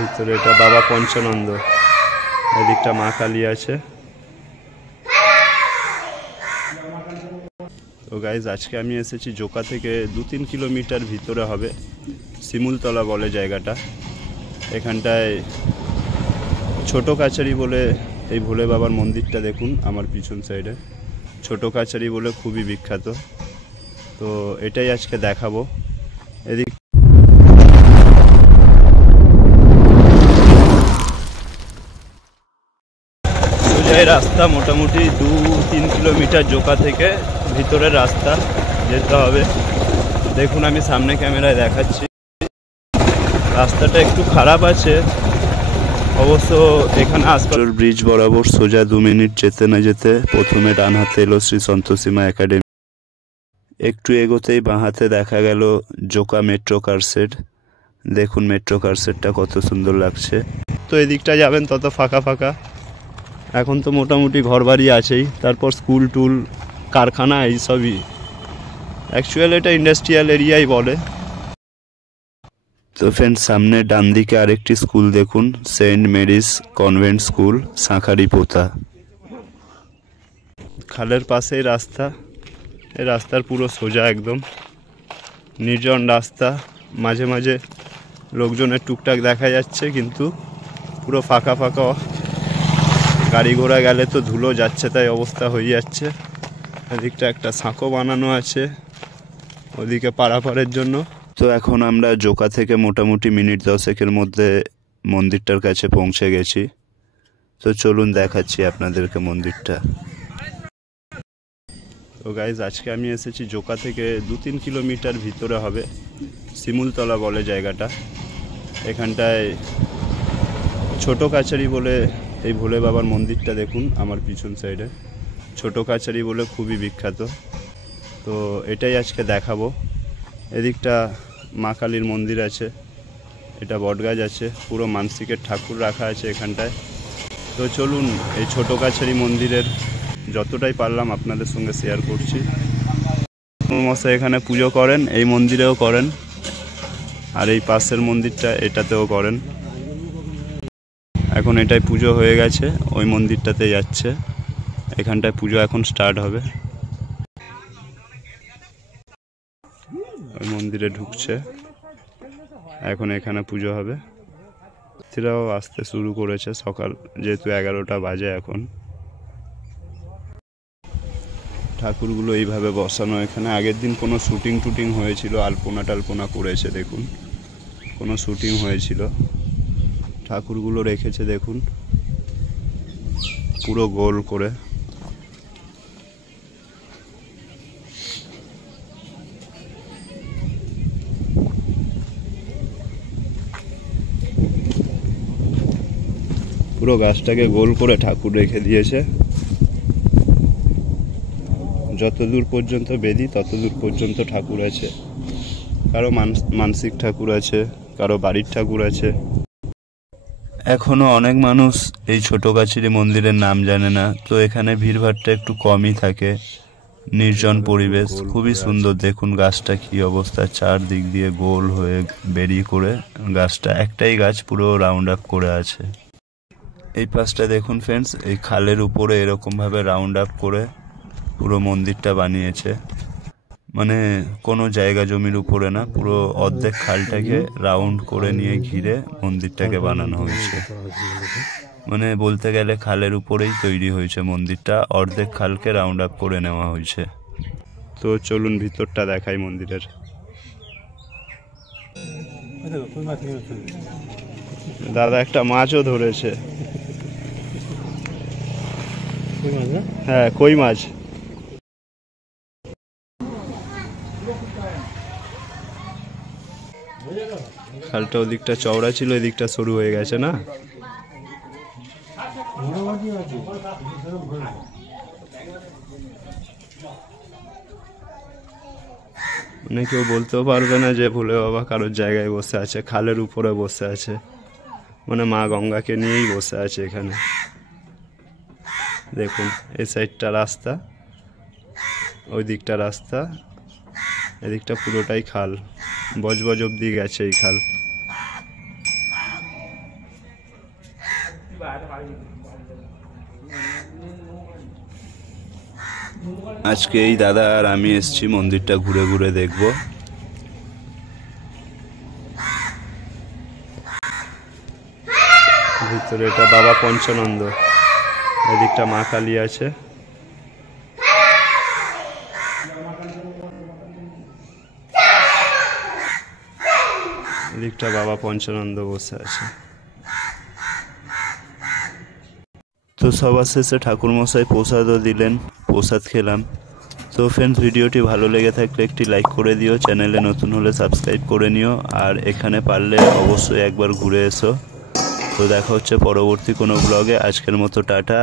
ভিতরে এটা বাবা পঞ্চানন্দ, এদিকটা মা কালী আছে। তো গাইজ আজকে আমি এসেছি জোকা থেকে 2-3 কিলোমিটার ভিতরে হবে, শিমুলতলা বলে জায়গাটা। এখানটায় ছোট কাছারি বলে এই ভোলে বাবার মন্দিরটা দেখুন আমার পিছন সাইডে, ছোট কাছারি বলে খুবই বিখ্যাত। তো এটাই আজকে দেখাবো। এদিক সোজাই রাস্তা, মোটামুটি 2-3 কিলোমিটার জোকা থেকে ভিতরের রাস্তা যেতে হবে। দেখুন আমি সামনে ক্যামেরায় দেখাচ্ছি, রাস্তাটা একটু খারাপ আছে অবশ্য। এখানে আসপাল ব্রিজ বরাবর সোজা 2 মিনিট যেতে না যেতে প্রথমে ডান হাতে এলো শ্রী সন্তোষীমা একাডেমি। একটু এগোতেই বাঁ হাতে দেখা গেল জোকা মেট্রো কারশেড। দেখুন মেট্রো কারশেডটা কত সুন্দর লাগছে। তো এদিকটা যাবেন তত ফাঁকা ফাঁকা, এখন তো মোটামুটি ঘরবাড়ি আছেই, তারপর স্কুল টুল কারখানা এইসবই। অ্যাকচুয়াল এটা ইন্ডাস্ট্রিয়াল এরিয়াই বলে। তো ফ্রেন্ড সামনে ডান দিকে আরেকটি স্কুল দেখুন, সেন্ট মেরিস কনভেন্ট স্কুল, শাঁখারি পোতা। খালের পাশেই রাস্তা, এই রাস্তার পুরো সোজা একদম নির্জন রাস্তা, মাঝে মাঝে লোকজনের টুকটাক দেখা যাচ্ছে কিন্তু পুরো ফাঁকা ফাঁকা। গাড়ি ঘোড়া গেলে তো ধুলো যাচ্ছে, তাই অবস্থা হয়ে যাচ্ছে। এদিকটা একটা সাঁকো বানানো আছে ওদিকে পারাপারের জন্য। তো এখন আমরা জোকা থেকে মোটামুটি মিনিট 10 মধ্যে মন্দিরটার কাছে পৌঁছে গেছি। তো চলুন দেখাচ্ছি আপনাদেরকে মন্দিরটা। তো গাইজ আজকে আমি এসেছি জোকা থেকে 2-3 কিলোমিটার ভিতরে হবে, শিমুলতলা বলে জায়গাটা। এখানটায় ছোট কাছারি বলে এই ভোলে বাবার মন্দিরটা দেখুন আমার পিছন সাইডে, ছোট কাছারি বলে খুবই বিখ্যাত। তো এটাই আজকে দেখাবো। এদিকটা মা কালীর মন্দির আছে, এটা বটগাছ আছে, পুরো মানসিকের ঠাকুর রাখা আছে এখানটায়। তো চলুন এই ছোট কাছারি মন্দিরের যতটাই পারলাম আপনাদের সঙ্গে শেয়ার করছি। মশাই এখানে পুজো করেন, এই মন্দিরেও করেন, আর এই পাশের মন্দিরটা এটাতেও করেন। এখন এটাই পুজো হয়ে গেছে, ওই মন্দিরটাতে যাচ্ছে, এখানটায় পুজো এখন স্টার্ট হবে। ওই মন্দিরে ঢুকছে, এখন এখানে পুজো হবে। এরাও আসতে শুরু করেছে সকাল, যেহেতু 11টা বাজে এখন। ঠাকুরগুলো এইভাবে বসানো এখানে। আগের দিন কোনো শুটিং টুটিং হয়েছিল, আলপনা টালপনা করেছে দেখুন, কোনো শুটিং হয়েছিল। ঠাকুরগুলো রেখেছে দেখুন পুরো গোল করে। পুরো গাছটাকে গোল করে ঠাকুর রেখে দিয়েছে। যতদূর পর্যন্ত বেদি ততদূর পর্যন্ত ঠাকুর আছে। কারো মানসিক ঠাকুর আছে, কারো বাড়ির ঠাকুর আছে। এখনো অনেক মানুষ এই ছোট কাছারি মন্দিরের নাম জানে না, তো এখানে ভিড়ভাড়টা একটু কমই থাকে। নির্জন পরিবেশ, খুবই সুন্দর। দেখুন গাছটা কি অবস্থা, চারদিক দিয়ে গোল হয়ে বেরিয়ে করে গাছটা, একটাই গাছ পুরো রাউন্ড আপ করে আছে। এই পাশটা দেখুন ফ্রেন্ডস, এই খালের উপরে এরকম ভাবে রাউন্ড আপ করে পুরো মন্দিরটা বানিয়েছে। মানে কোনো জায়গা জমির উপরে না, পুরো অর্ধেক খালটাকে রাউন্ড করে নিয়ে ঘিরে মন্দিরটাকে বানানো হয়েছে। মানে বলতে গেলে খালের উপরেই তৈরি হয়েছে মন্দিরটা, অর্ধেক খালকে রাউন্ড আপ করে নেওয়া হয়েছে। তো চলুন ভিতরটা দেখাই মন্দিরের। দাদা একটা মাছও ধরেছে। হ্যাঁ কই মাছ। খালটা ওদিকটা চওড়া ছিল, এদিকটা সরু হয়ে গেছে না। মানে কেউ বলতেও পারবে না যে ভোলে বাবা কারোর জায়গায় বসে আছে, খালের উপরে বসে আছে, মানে মা গঙ্গাকে নিয়েই বসে আছে এখানে। দেখুন এই সাইডটা রাস্তা, ওই দিকটা রাস্তা, এদিকটা পুরোটাই খাল, বজবজ অব্দি গেছে এই খাল। আজকে এই দাদা আর আমি এসেছি মন্দিরটা ঘুরে ঘুরে দেখব। ভিতরে এটা বাবা পঞ্চানন্দ, এদিকটা মা কালী আছে। এদিকটা বাবা পঞ্চানন্দ বসে আছে। তো সবার শেষে ঠাকুরমশাই প্রসাদও দিলেন, প্রসাদ খেলাম। তো ফ্রেন্ডস, ভিডিওটি ভালো লেগে থাকলে একটি লাইক করে দিও, চ্যানেলে নতুন হলে সাবস্ক্রাইব করে নিও, আর এখানে পারলে অবশ্যই একবার ঘুরে এসো। তো দেখা হচ্ছে পরবর্তী কোনো ব্লগে। আজকের মতো টাটা।